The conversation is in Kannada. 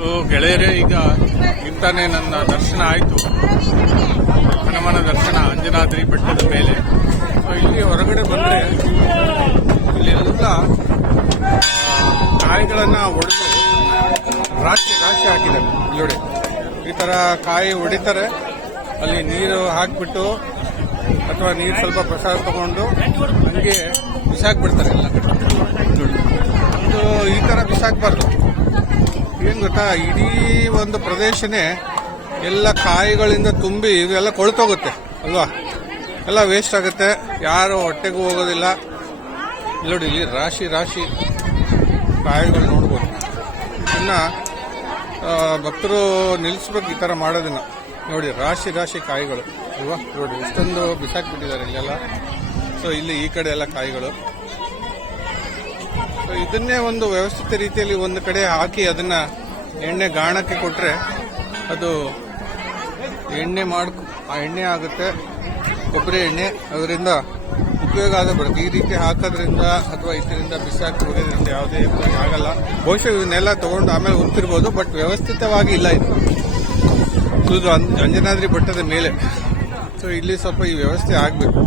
ಸೊ ಗೆಳೆಯರೇ, ಈಗ ಇಂತಾನೆ ನನ್ನ ದರ್ಶನ ಆಯಿತು. ಹನುಮನ ದರ್ಶನ ಅಂಜನಾದ್ರಿ ಬೆಟ್ಟದ ಮೇಲೆ. ಇಲ್ಲಿ ಹೊರಗಡೆ ಬಂದರೆ ಇಲ್ಲೆಲ್ಲ ಕಾಯಿಗಳನ್ನು ಒಡೆದು ರಾಶಿ ರಾಶಿ ಹಾಕಿದ್ದಾರೆ. ನೋಡಿ, ಈ ಥರ ಕಾಯಿ ಹೊಡಿತಾರೆ. ಅಲ್ಲಿ ನೀರು ಹಾಕಿಬಿಟ್ಟು, ಅಥವಾ ನೀರು ಸ್ವಲ್ಪ ಪ್ರಸಾದ ತಗೊಂಡು ಹಂಗೆ ಬಿಸಾಕ್ಬಿಡ್ತಾರೆ ಎಲ್ಲ ಒಂದು ಈ ಥರ ಬಿಸಾಕ್ಬಾರ್ದು. ಇಡೀ ಒಂದು ಪ್ರದೇಶನೇ ಎಲ್ಲ ಕಾಯಿಗಳಿಂದ ತುಂಬಿ ಇವೆಲ್ಲ ಕೊಳ್ತೋಗುತ್ತೆ, ಅಲ್ವಾ? ಎಲ್ಲ ವೇಸ್ಟ್ ಆಗುತ್ತೆ. ಯಾರು ಹೊಟ್ಟೆಗೂ ಹೋಗೋದಿಲ್ಲ. ನೋಡಿ, ಇಲ್ಲಿ ರಾಶಿ ರಾಶಿ ಕಾಯಿಗಳು ನೋಡ್ಬೋದು. ಇನ್ನು ಭಕ್ತರು ನಿಲ್ಲಿಸ್ಬೇಕು ಈ ಥರ ಮಾಡೋದನ್ನ. ನೋಡಿ, ರಾಶಿ ರಾಶಿ ಕಾಯಿಗಳು, ಅಲ್ವಾ? ನೋಡಿ, ಇಷ್ಟೊಂದು ಬಿಸಾಕ್ಬಿಟ್ಟಿದ್ದಾರೆ ಇಲ್ಲೆಲ್ಲ. ಸೊ ಇಲ್ಲಿ ಈ ಕಡೆ ಎಲ್ಲ ಕಾಯಿಗಳು. ಸೊ ಇದನ್ನೇ ಒಂದು ವ್ಯವಸ್ಥಿತ ರೀತಿಯಲ್ಲಿ ಒಂದು ಕಡೆ ಹಾಕಿ ಅದನ್ನ ಎಣ್ಣೆ ಗಾಣಕ್ಕೆ ಕೊಟ್ಟರೆ ಅದು ಎಣ್ಣೆ ಮಾಡ್ ಆ ಎಣ್ಣೆ ಆಗುತ್ತೆ, ಕೊಬ್ಬರಿ ಎಣ್ಣೆ. ಅದರಿಂದ ಉಪಯೋಗ ಆದ ಬರುತ್ತೆ. ಈ ರೀತಿ ಹಾಕೋದ್ರಿಂದ ಅಥವಾ ಇದರಿಂದ ಬಿಸಾಕಿ ಹೊಡೆಯೋದ್ರಿಂದ ಯಾವುದೇ ಉಪಯೋಗ ಆಗಲ್ಲ. ಬಹುಶಃ ಇವನ್ನೆಲ್ಲ ತೊಗೊಂಡು ಆಮೇಲೆ ಉಂತಿರ್ಬೋದು ಬಟ್ ವ್ಯವಸ್ಥಿತವಾಗಿ ಇಲ್ಲ ಇದು. ಅಂಜನಾದ್ರಿ ಬೆಟ್ಟದ ಮೇಲೆ. ಸೊ ಇಲ್ಲಿ ಸ್ವಲ್ಪ ಈ ವ್ಯವಸ್ಥೆ ಆಗಬೇಕು.